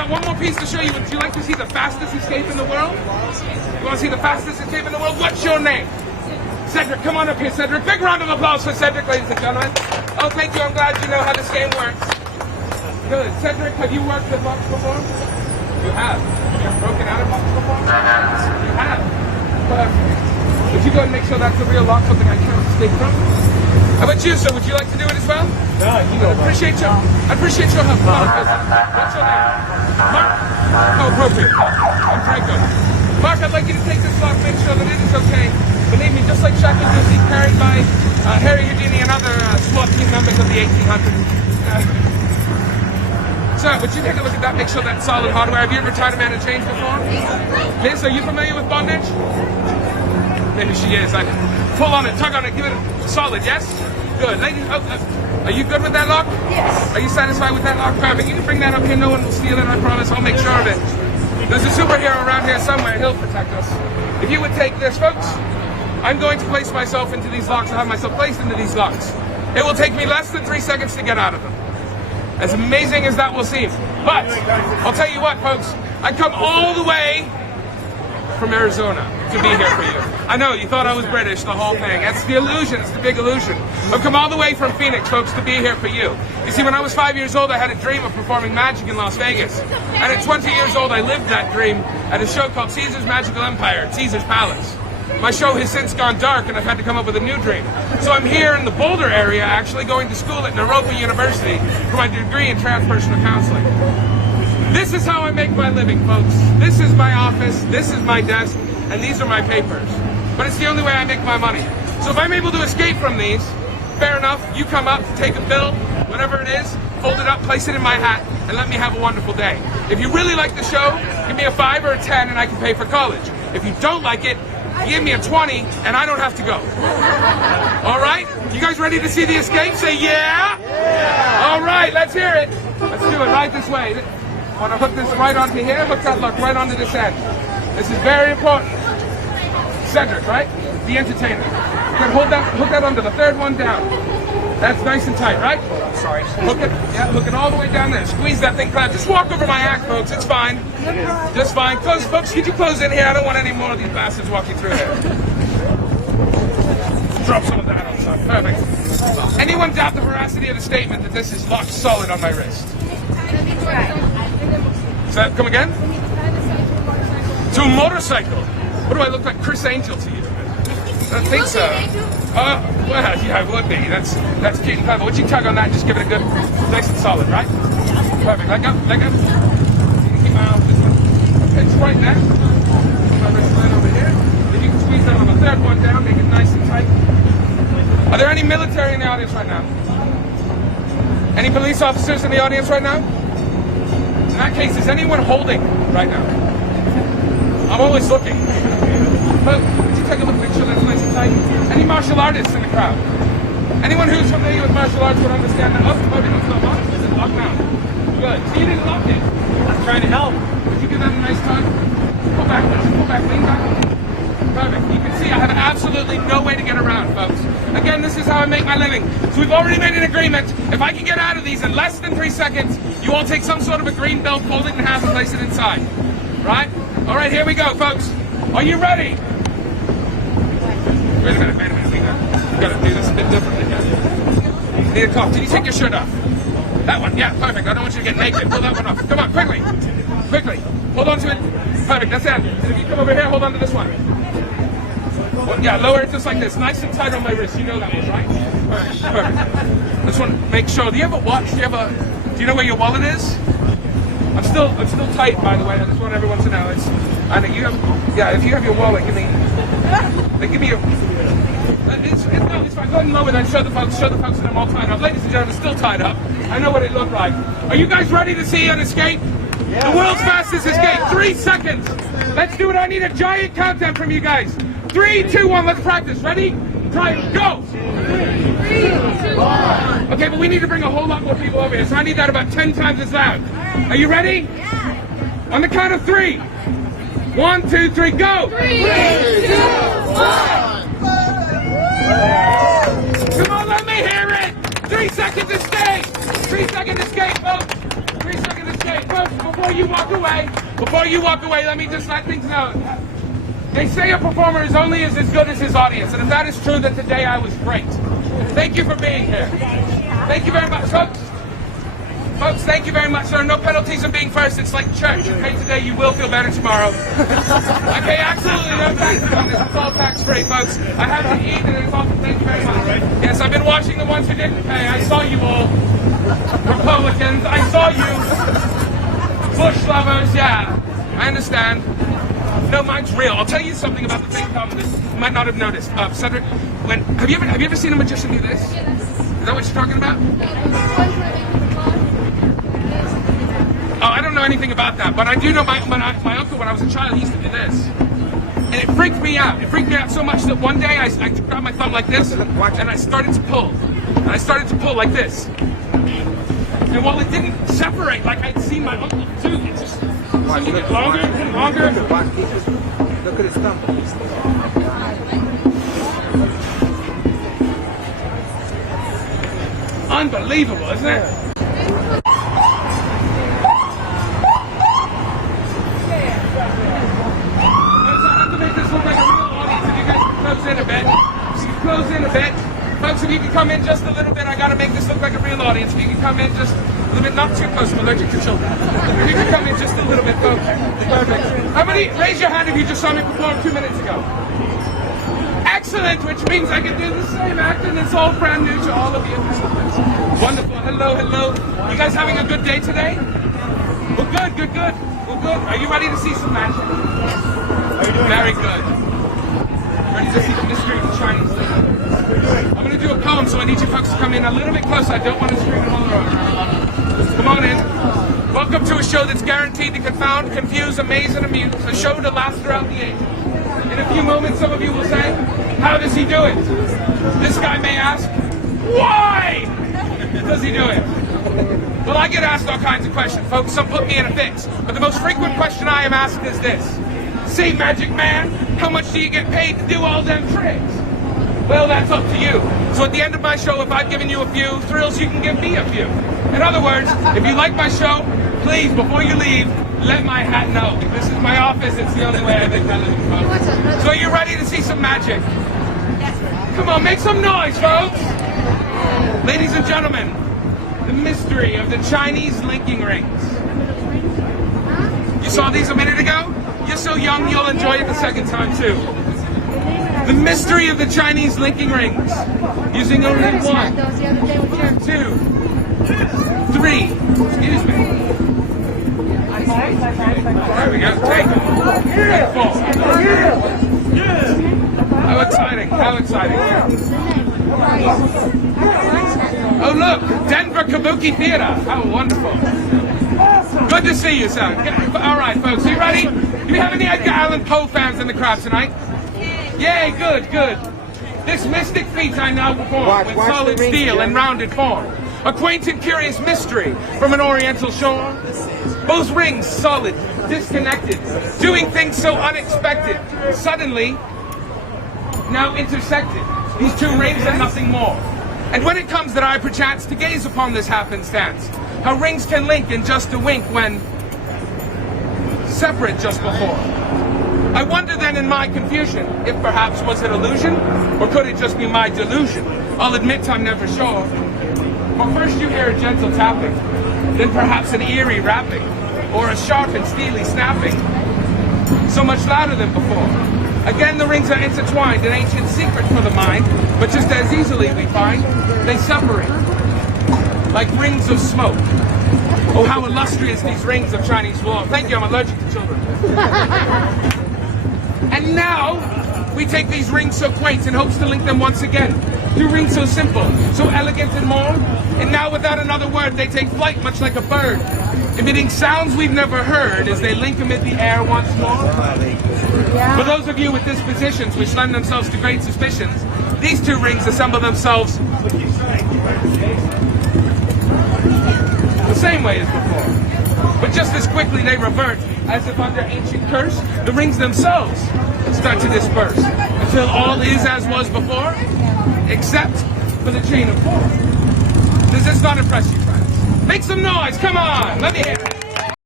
got one more piece to show you. Would you like to see the fastest escape in the world? You want to see the fastest escape in the world? What's your name? Cedric, come on up here, Cedric. Big round of applause for Cedric, ladies and gentlemen. Oh, thank you. I'm glad you know how this game works. Good. Cedric, have you worked with locks before? You have. You have broken out of locks before? You have. Perfect. Would you go and make sure that's a real lock, something I can't escape from? How about you, sir? Would you like to do it as well? No, you go. I appreciate your help. Mark, what's your name? Mark? Oh, appropriate. I'm Draco. Mark, I'd like you to take this lock, make sure that it is okay. Believe me, just like shackles you'll see carried by Harry Houdini and other SWAT team members of the 1800s. Sir, would you take a look at that, make sure that's solid hardware? Have you ever tried a man in chains before? Liz, are you familiar with bondage? Maybe she is. Pull on it, tug on it, give it solid, yes? Good. Ladies, are you good with that lock? Yes. Are you satisfied with that lock? Perfect. You can bring that up here, no one will steal it, I promise. I'll make sure of it. There's a superhero around here somewhere, he'll protect us. If you would take this, folks, I'm going to place myself into these locks, I'll have myself placed into these locks. It will take me less than 3 seconds to get out of them. As amazing as that will seem. But, I'll tell you what, folks, I come all the way from Arizona to be here for you. I know, you thought I was British, the whole thing. That's the illusion, it's the big illusion. I've come all the way from Phoenix, folks, to be here for you. You see, when I was 5 years old, I had a dream of performing magic in Las Vegas. And at 20 years old, I lived that dream at a show called Caesar's Magical Empire at Caesar's Palace. My show has since gone dark and I've had to come up with a new dream. So I'm here in the Boulder area, actually going to school at Naropa University for my degree in transpersonal counseling. This is how I make my living, folks. This is my office, this is my desk, and these are my papers. But it's the only way I make my money. So if I'm able to escape from these, fair enough, you come up, take a bill, whatever it is, fold it up, place it in my hat, and let me have a wonderful day. If you really like the show, give me a 5 or a 10 and I can pay for college. If you don't like it, give me a 20 and I don't have to go. All right? You guys ready to see the escape? Say yeah? Yeah. All right, let's hear it. Let's do it right this way. I want to hook this right onto here, hook that look right onto this end. This is very important. Cedric, right? The entertainer. Good, hook that onto the third one down. That's nice and tight, right? Sorry. Hook it all the way down there. Squeeze that thing flat. Just walk over my act, folks. It's fine. Just fine. Close, folks. Could you close in here? I don't want any more of these bastards walking through here. Drop some of that on top. Perfect. Anyone doubt the veracity of the statement that this is locked solid on my wrist? So, come again? To a motorcycle. What do I look like, Chris Angel to you? I don't think so. Well, yeah, it would be. That's cute and clever. Would you tug on that and just give it a good, nice and solid, right? Perfect. Let go. Let go. You can keep my arm this way. It's right there. My wrist right over here. If you can squeeze that on the third one down, make it nice and tight. Are there any military in the audience right now? Any police officers in the audience right now? In that case, is anyone holding right now? I'm always looking. But would you take a look, make sure that's nice and tight? Any martial artists in the crowd? Anyone who's familiar with martial arts would understand that. Oh, okay, it's not locked. Is it locked now? Good. So you didn't lock it. I'm trying to help. Would you give that a nice tug? Pull back, lean back. Perfect. You can see I have absolutely no way to get around, folks. Again, this is how I make my living. So we've already made an agreement. If I can get out of these in less than 3 seconds, you all take some sort of a green belt, fold it in half, and place it inside. Right? All right, here we go, folks. Are you ready? Wait a minute. We gotta do this a bit differently here. Need a cough. Can you take your shirt off? That one, yeah, perfect. I don't want you to get naked. Pull that one off. Come on, quickly. Hold on to it. Perfect, that's it. And if you come over here, hold on to this one. Well, yeah, lower it just like this. Nice and tight on my wrist. You know that one, right? Perfect. This one, make sure. Do you have a watch? Do you know where your wallet is? I'm still tight, by the way. I just want everyone to know. If you have your wallet, give me your. It's fine. Go ahead and lower that. Show the folks that I'm all tied up. Ladies and gentlemen, still tied up. I know what it looked like. Are you guys ready to see an escape? Yeah. The world's fastest escape. 3 seconds. Let's do it. I need a giant countdown from you guys. 3, 2, 1. Let's practice. Ready? Time. Go. 3, 2, 1. Okay, but we need to bring a whole lot more people over here, so I need that about 10 times as loud. Are you ready? Yeah. On the count of 3. 1, 2, 3, go! 3, 2, 1. Come on, let me hear it! 3 seconds escape! 3 second escape, folks! 3 second escape! Hey, folks, before you walk away, let me just let things know. They say a performer is only as good as his audience, and if that is true, then today I was great. Thank you for being here. Thank you very much, folks. Folks, thank you very much. There are no penalties in being first. It's like church. You pay today, you will feel better tomorrow. I pay absolutely no taxes on this. It's all tax-free, folks. I have to eat, and it's all. Thank you very much. Yes, I've been watching the ones who didn't pay. I saw you all. Republicans, I saw you. Bush lovers, yeah. I understand. No, mine's real. I'll tell you something about the fake comedy you might not have noticed. Cedric, have you ever seen a magician do this? Is that what you're talking about? Oh, I don't know anything about that, but I do know my uncle, when I was a child, he used to do this. And it freaked me out. It freaked me out so much that one day I grabbed my thumb like this, and I started to pull. And I started to pull like this. And while it didn't separate like I'd seen my uncle do, it just seemed to get longer and longer. Look at his thumb. Unbelievable, isn't it? Close in a bit. Folks, if you can come in just a little bit, I gotta make this look like a real audience. If you can come in just a little bit, not too close, I'm allergic to children. If you can come in just a little bit, folks. Perfect. How many, raise your hand if you just saw me perform 2 minutes ago. Excellent, which means I can do the same act, and it's all brand new to all of you. Wonderful. Hello, hello. You guys having a good day today? Well, good. Well, good. Are you ready to see some magic? How are you doing? Very good. Ready to see the mystery of the Chinese lady? I'm going to do a poem, so I need you folks to come in a little bit closer. I don't want to scream it all around. Come on in. Welcome to a show that's guaranteed to confound, confuse, amaze, and amuse. A show to last throughout the ages. In a few moments, some of you will say, how does he do it? This guy may ask, why does he do it? Well, I get asked all kinds of questions, folks. Some put me in a fix. But the most frequent question I am asked is this. Say, Magic Man, how much do you get paid to do all them tricks? Well, that's up to you. So at the end of my show, if I've given you a few thrills, you can give me a few. In other words, if you like my show, please, before you leave, let my hat know. This is my office. It's the only way I think I live. So you're ready to see some magic? Come on, make some noise, folks. Ladies and gentlemen, the mystery of the Chinese linking rings. You saw these a minute ago? You're so young, you'll enjoy it the second time, too. The mystery of the Chinese linking rings. Using only 1, 2, 3. Excuse me. There we go. Take it. How exciting. How exciting. Oh, look. Denver Kabuki Theater. How wonderful. Good to see you, sir. All right, folks. You ready? Do we have any Edgar Allan Poe fans in the crowd tonight? Yay, good. This mystic feat I now perform with solid steel and rounded form. A quaint and curious mystery from an oriental shore. Both rings solid, disconnected, doing things so unexpected, suddenly now intersected. These two rings are nothing more. And when it comes that I perchance to gaze upon this happenstance, how rings can link in just a wink when separate just before. I wonder then in my confusion, if perhaps was it illusion, or could it just be my delusion? I'll admit I'm never sure. But first you hear a gentle tapping, then perhaps an eerie rapping, or a sharp and steely snapping, so much louder than before. Again the rings are intertwined, an ancient secret for the mind, but just as easily we find, they separate, like rings of smoke. Oh, how illustrious these rings of Chinese law. Thank you, I'm allergic to children. And now, we take these rings so quaint in hopes to link them once again. Two rings so simple, so elegant and more. And now without another word, they take flight much like a bird, emitting sounds we've never heard as they link amid the air once more. For those of you with dispositions which lend themselves to great suspicions, these two rings assemble themselves the same way as before. But just as quickly they revert, as if under ancient curse, the rings themselves start to disperse, until all is as was before, except for the chain of four. Does this not impress you, friends? Make some noise, come on, let me hear it.